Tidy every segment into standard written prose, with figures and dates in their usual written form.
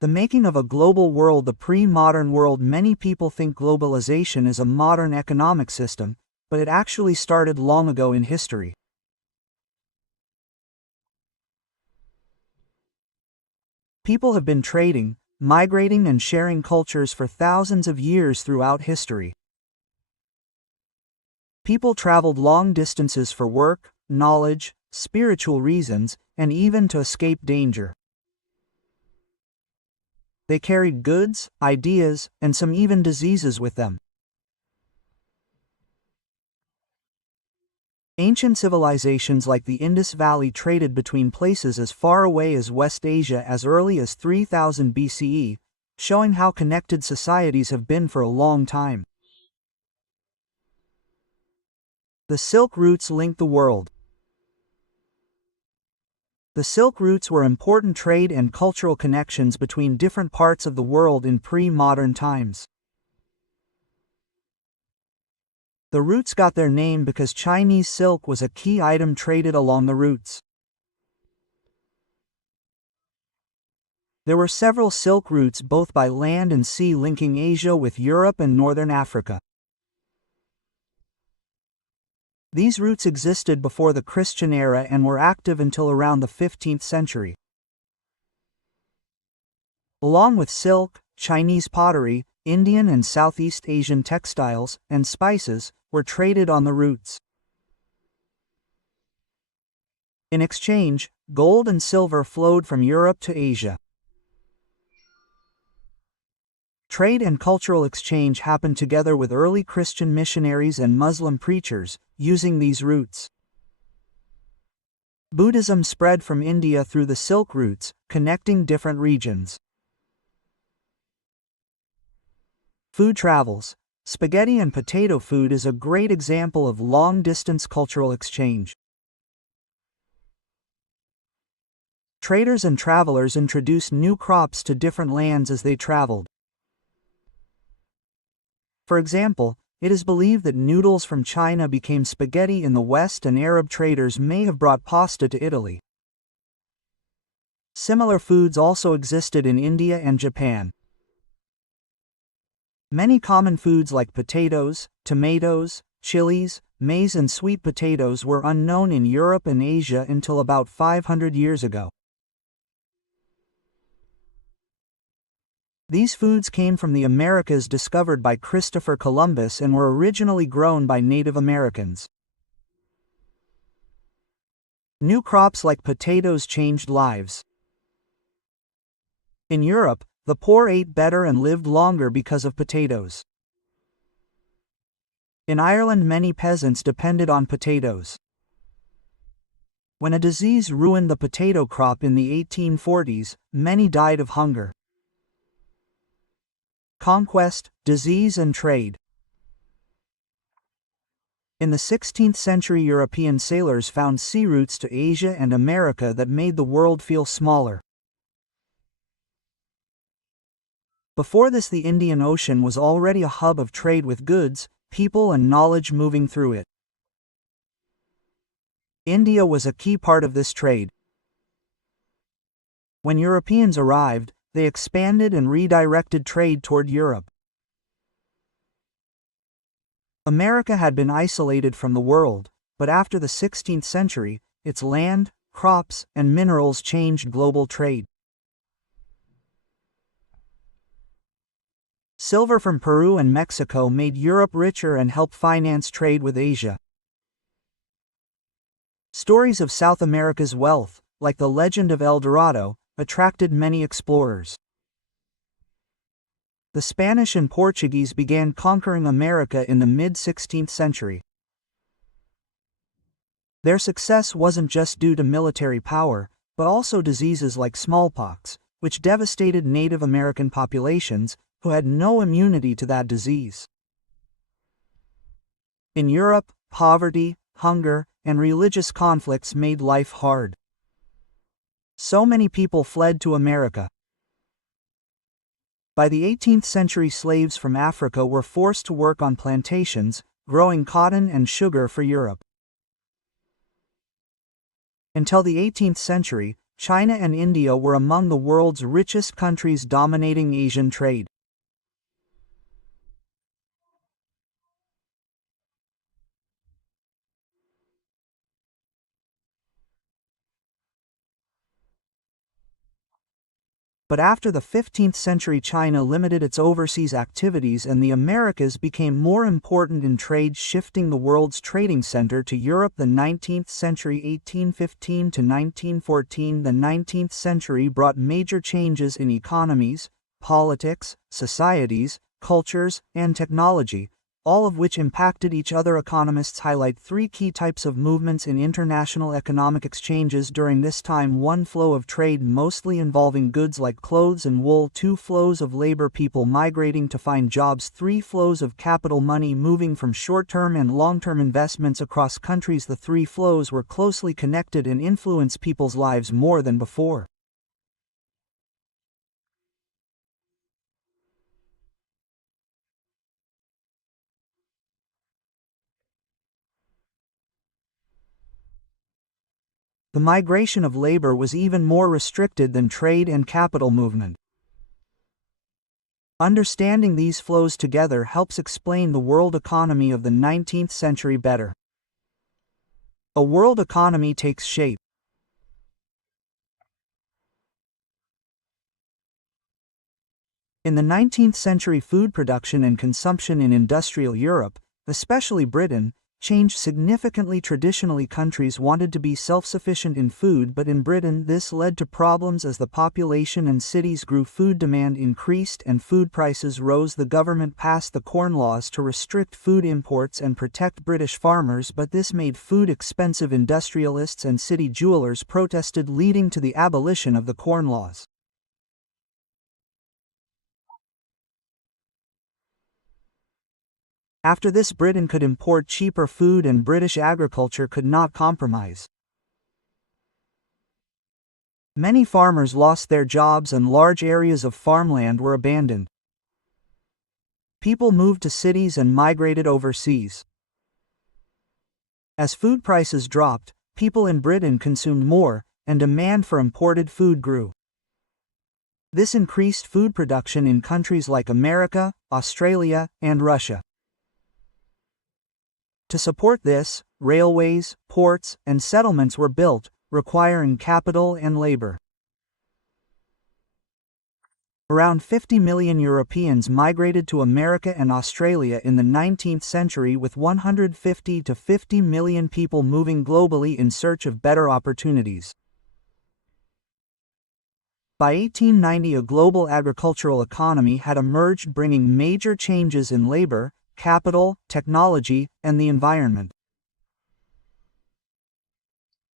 The making of a global world. The pre-modern world. Many people think globalization is a modern economic system, but it actually started long ago in history. People have been trading, migrating and sharing cultures for thousands of years throughout history. People traveled long distances for work, knowledge, spiritual reasons, and even to escape danger. They carried goods, ideas, and some even diseases with them. Ancient civilizations like the Indus Valley traded between places as far away as West Asia as early as 3000 BCE, showing how connected societies have been for a long time. The Silk Routes linked the world. The Silk Routes were important trade and cultural connections between different parts of the world in pre-modern times. The routes got their name because Chinese silk was a key item traded along the routes. There were several silk routes both by land and sea linking Asia with Europe and northern Africa. These routes existed before the Christian era and were active until around the 15th century. Along with silk, Chinese pottery, Indian and Southeast Asian textiles, and spices were traded on the routes. In exchange, gold and silver flowed from Europe to Asia. Trade and cultural exchange happened together with early Christian missionaries and Muslim preachers, using these routes. Buddhism spread from India through the Silk Routes, connecting different regions. Food travels. Spaghetti and potato food is a great example of long-distance cultural exchange. Traders and travelers introduced new crops to different lands as they traveled. For example, it is believed that noodles from China became spaghetti in the West, and Arab traders may have brought pasta to Italy. Similar foods also existed in India and Japan. Many common foods like potatoes, tomatoes, chilies, maize and sweet potatoes were unknown in Europe and Asia until about 500 years ago. These foods came from the Americas discovered by Christopher Columbus and were originally grown by Native Americans. New crops like potatoes changed lives. In Europe, the poor ate better and lived longer because of potatoes. In Ireland, many peasants depended on potatoes. When a disease ruined the potato crop in the 1840s, many died of hunger. Conquest, disease and trade. In the 16th century, European sailors found sea routes to Asia and America that made the world feel smaller. Before this, the Indian Ocean was already a hub of trade with goods, people and knowledge moving through it. India was a key part of this trade. When Europeans arrived, they expanded and redirected trade toward Europe. America had been isolated from the world, but after the 16th century, its land, crops, and minerals changed global trade. Silver from Peru and Mexico made Europe richer and helped finance trade with Asia. Stories of South America's wealth, like the legend of El Dorado, attracted many explorers. The Spanish and Portuguese began conquering America in the mid-16th century. Their success wasn't just due to military power, but also diseases like smallpox, which devastated Native American populations, who had no immunity to that disease. In Europe, poverty, hunger, and religious conflicts made life hard. So many people fled to America. By the 18th century, slaves from Africa were forced to work on plantations, growing cotton and sugar for Europe. Until the 18th century, China and India were among the world's richest countries dominating Asian trade. But after the 15th century, China limited its overseas activities and the Americas became more important in trade, shifting the world's trading center to Europe. The 19th century, 1815 to 1914. The 19th century brought major changes in economies, politics, societies, cultures, and technology, all of which impacted each other. Economists highlight three key types of movements in international economic exchanges during this time. 1. Flow of trade, mostly involving goods like clothes and wool. 2. Flows of labor, people migrating to find jobs. 3. Flows of capital, money moving from short-term and long-term investments across countries. The three flows were closely connected and influenced people's lives more than before. The migration of labor was even more restricted than trade and capital movement. Understanding these flows together helps explain the world economy of the 19th century better. A world economy takes shape. In the 19th century, food production and consumption in industrial Europe, especially Britain, changed significantly. Traditionally, countries wanted to be self-sufficient in food, but in Britain this led to problems as the population and cities grew. Food demand increased and food prices rose. The government passed the Corn Laws to restrict food imports and protect British farmers, but this made food expensive. Industrialists and city dwellers protested, leading to the abolition of the Corn Laws. After this, Britain could import cheaper food and British agriculture could not compromise. Many farmers lost their jobs and large areas of farmland were abandoned. People moved to cities and migrated overseas. As food prices dropped, people in Britain consumed more, and demand for imported food grew. This increased food production in countries like America, Australia, and Russia. To support this, railways, ports, and settlements were built, requiring capital and labor. Around 50 million Europeans migrated to America and Australia in the 19th century, with 150 to 50 million people moving globally in search of better opportunities. By 1890, a global agricultural economy had emerged, bringing major changes in labor, capital, technology, and the environment.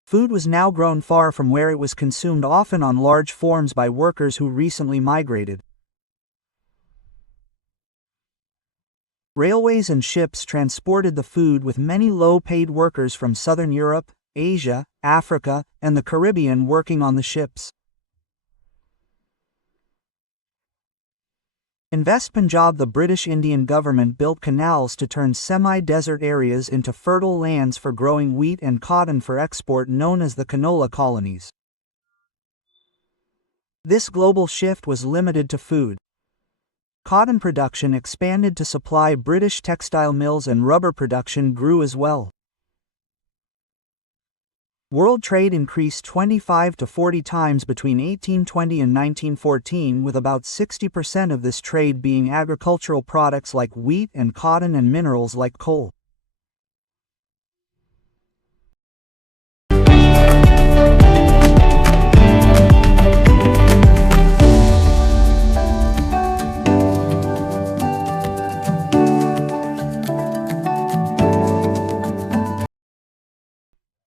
Food was now grown far from where it was consumed, often on large farms by workers who recently migrated. Railways and ships transported the food, with many low-paid workers from southern Europe, Asia, Africa, and the Caribbean working on the ships. In West Punjab, the British Indian government built canals to turn semi-desert areas into fertile lands for growing wheat and cotton for export, known as the canola colonies. This global shift was limited to food. Cotton production expanded to supply British textile mills, and rubber production grew as well. World trade increased 25 to 40 times between 1820 and 1914, with about 60% of this trade being agricultural products like wheat and cotton and minerals like coal.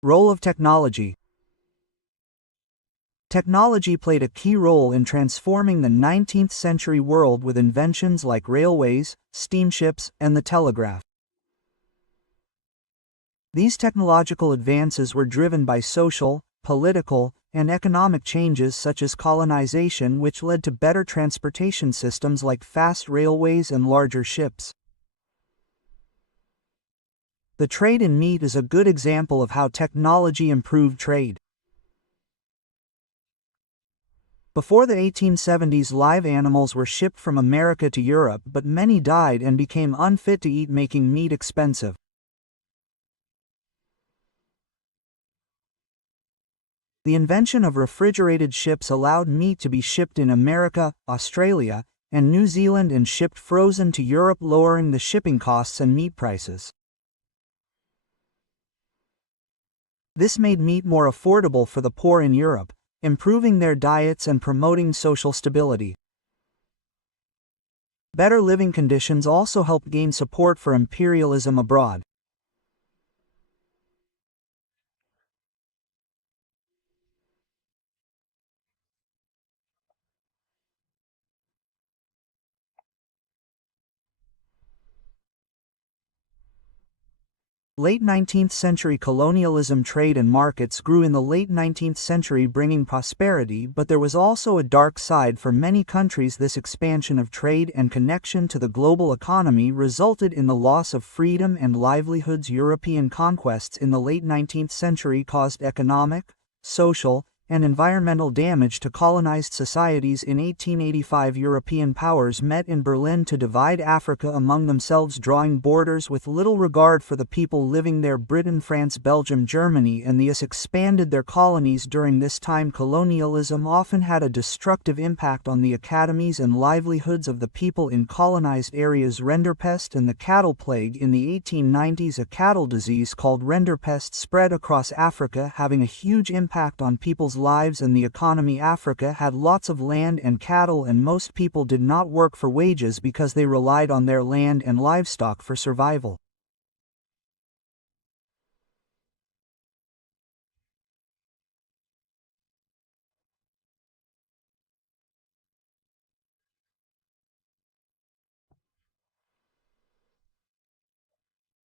Role of technology. Technology played a key role in transforming the 19th century world with inventions like railways, steamships, and the telegraph. These technological advances were driven by social, political, and economic changes such as colonization, which led to better transportation systems like fast railways and larger ships. The trade in meat is a good example of how technology improved trade. Before the 1870s, live animals were shipped from America to Europe, but many died and became unfit to eat, making meat expensive. The invention of refrigerated ships allowed meat to be shipped in America, Australia, and New Zealand and shipped frozen to Europe, lowering the shipping costs and meat prices. This made meat more affordable for the poor in Europe, improving their diets and promoting social stability. Better living conditions also helped gain support for imperialism abroad. Late 19th century colonialism. Trade and markets grew in the late 19th century, bringing prosperity, but there was also a dark side for many countries. This expansion of trade and connection to the global economy resulted in the loss of freedom and livelihoods. European conquests in the late 19th century caused economic, social, and environmental damage to colonized societies. In 1885, European powers met in Berlin to divide Africa among themselves, drawing borders with little regard for the people living there. Britain, France, Belgium, Germany, and the US expanded their colonies. During this time, colonialism often had a destructive impact on the academies and livelihoods of the people in colonized areas. Rinderpest and the cattle plague. In the 1890s, a cattle disease called rinderpest spread across Africa, having a huge impact on people's lives and the economy. Africa had lots of land and cattle, and most people did not work for wages because they relied on their land and livestock for survival.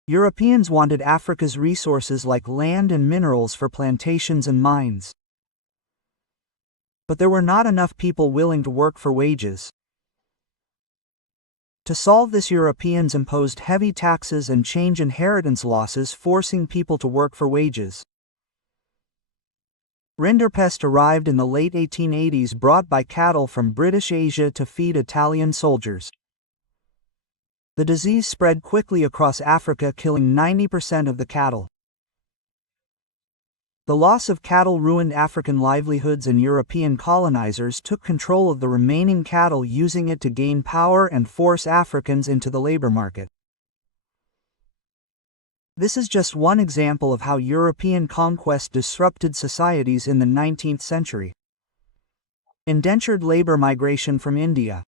Europeans wanted Africa's resources like land and minerals for plantations and mines. But there were not enough people willing to work for wages. To solve this, Europeans imposed heavy taxes and changed inheritance laws, forcing people to work for wages. Rinderpest arrived in the late 1880s, brought by cattle from British Asia to feed Italian soldiers. The disease spread quickly across Africa, killing 90% of the cattle. The loss of cattle ruined African livelihoods, and European colonizers took control of the remaining cattle, using it to gain power and force Africans into the labor market. This is just one example of how European conquest disrupted societies in the 19th century. Indentured labor migration from India.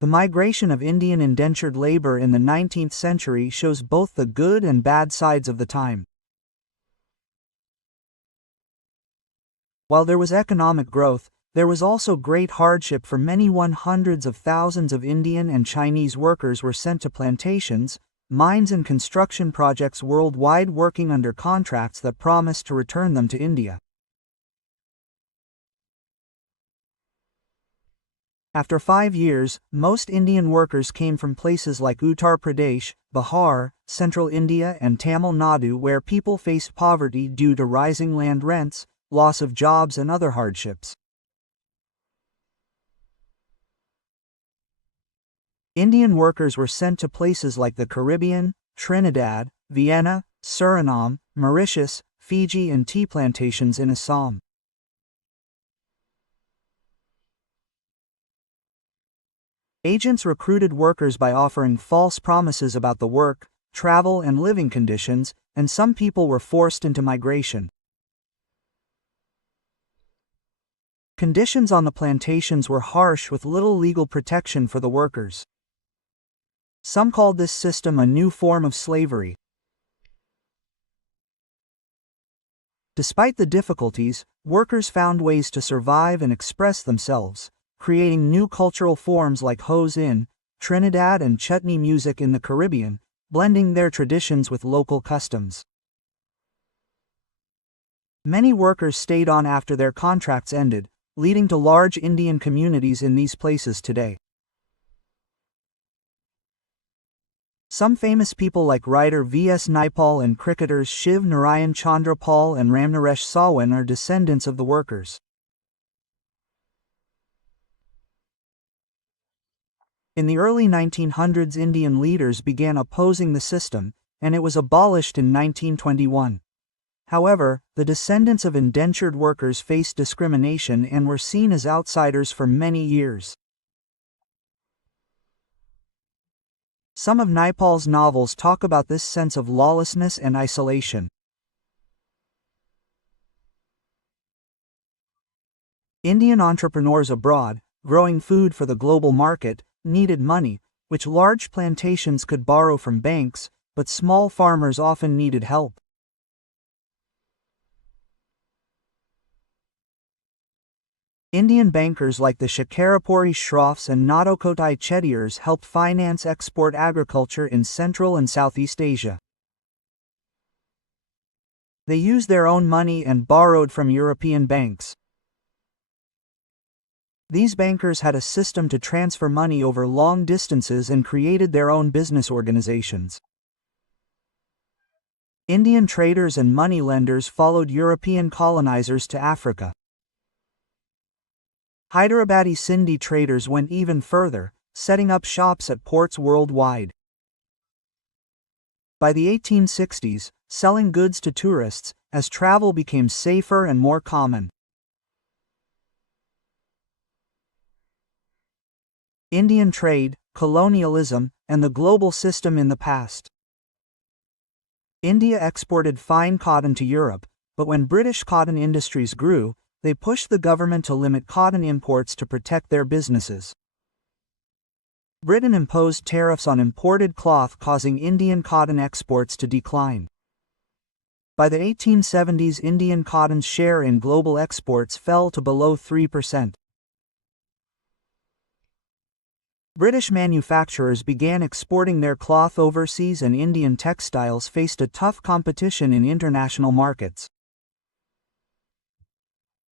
The migration of Indian indentured labor in the 19th century shows both the good and bad sides of the time. While there was economic growth, there was also great hardship for many. Hundreds of thousands of Indian and Chinese workers were sent to plantations, mines and construction projects worldwide, working under contracts that promised to return them to India. After 5 years, most Indian workers came from places like Uttar Pradesh, Bihar, central India, and Tamil Nadu, where people faced poverty due to rising land rents, loss of jobs, and other hardships. Indian workers were sent to places like the Caribbean, Trinidad, Vienna, Suriname, Mauritius, Fiji, and tea plantations in Assam. Agents recruited workers by offering false promises about the work, travel, and living conditions, and some people were forced into migration. Conditions on the plantations were harsh, with little legal protection for the workers. Some called this system a new form of slavery. Despite the difficulties, workers found ways to survive and express themselves, creating new cultural forms like hose in Trinidad and chutney music in the Caribbean, blending their traditions with local customs. Many workers stayed on after their contracts ended, leading to large Indian communities in these places today. Some famous people like writer V.S. Naipaul and cricketers Shiv Narayan Chandra Paul and Ramnaresh Sawan are descendants of the workers. In the early 1900s, Indian leaders began opposing the system, and it was abolished in 1921. However, the descendants of indentured workers faced discrimination and were seen as outsiders for many years. Some of Naipaul's novels talk about this sense of lawlessness and isolation. Indian entrepreneurs abroad, growing food for the global market, needed money, which large plantations could borrow from banks, but small farmers often needed help. Indian bankers like the Shikarapuri Shroffs and Nadokotai Chettiars helped finance export agriculture in Central and Southeast Asia. They used their own money and borrowed from European banks. These bankers had a system to transfer money over long distances and created their own business organizations. Indian traders and moneylenders followed European colonizers to Africa. Hyderabadi Sindhi traders went even further, setting up shops at ports worldwide. By the 1860s, selling goods to tourists, as travel became safer and more common. Indian trade, colonialism, and the global system in the past. India exported fine cotton to Europe, but when British cotton industries grew, they pushed the government to limit cotton imports to protect their businesses. Britain imposed tariffs on imported cloth, causing Indian cotton exports to decline. By the 1870s, Indian cotton's share in global exports fell to below 3%. British manufacturers began exporting their cloth overseas, and Indian textiles faced a tough competition in international markets.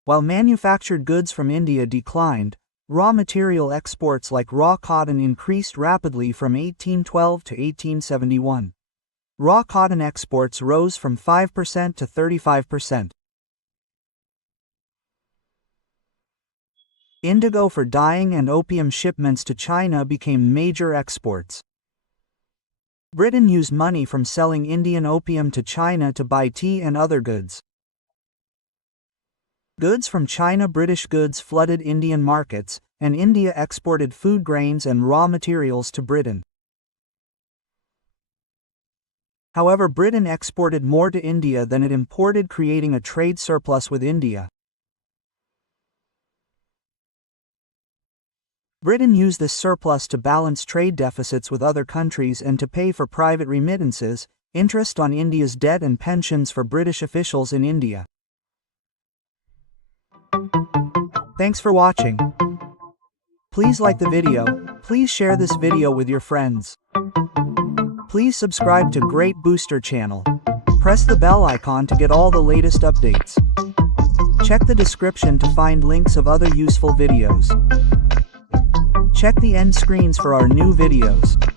While manufactured goods from India declined, raw material exports like raw cotton increased rapidly from 1812 to 1871. Raw cotton exports rose from 5% to 35%. Indigo for dyeing and opium shipments to China became major exports. Britain used money from selling Indian opium to China to buy tea and other goods. Goods from China, British goods flooded Indian markets, and India exported food grains and raw materials to Britain. However, Britain exported more to India than it imported, creating a trade surplus with India. Britain used this surplus to balance trade deficits with other countries and to pay for private remittances, interest on India's debt, and pensions for British officials in India. Thanks for watching. Please like the video, please share this video with your friends. Please subscribe to Great Booster channel. Press the bell icon to get all the latest updates. Check the description to find links of other useful videos. Check the end screens for our new videos.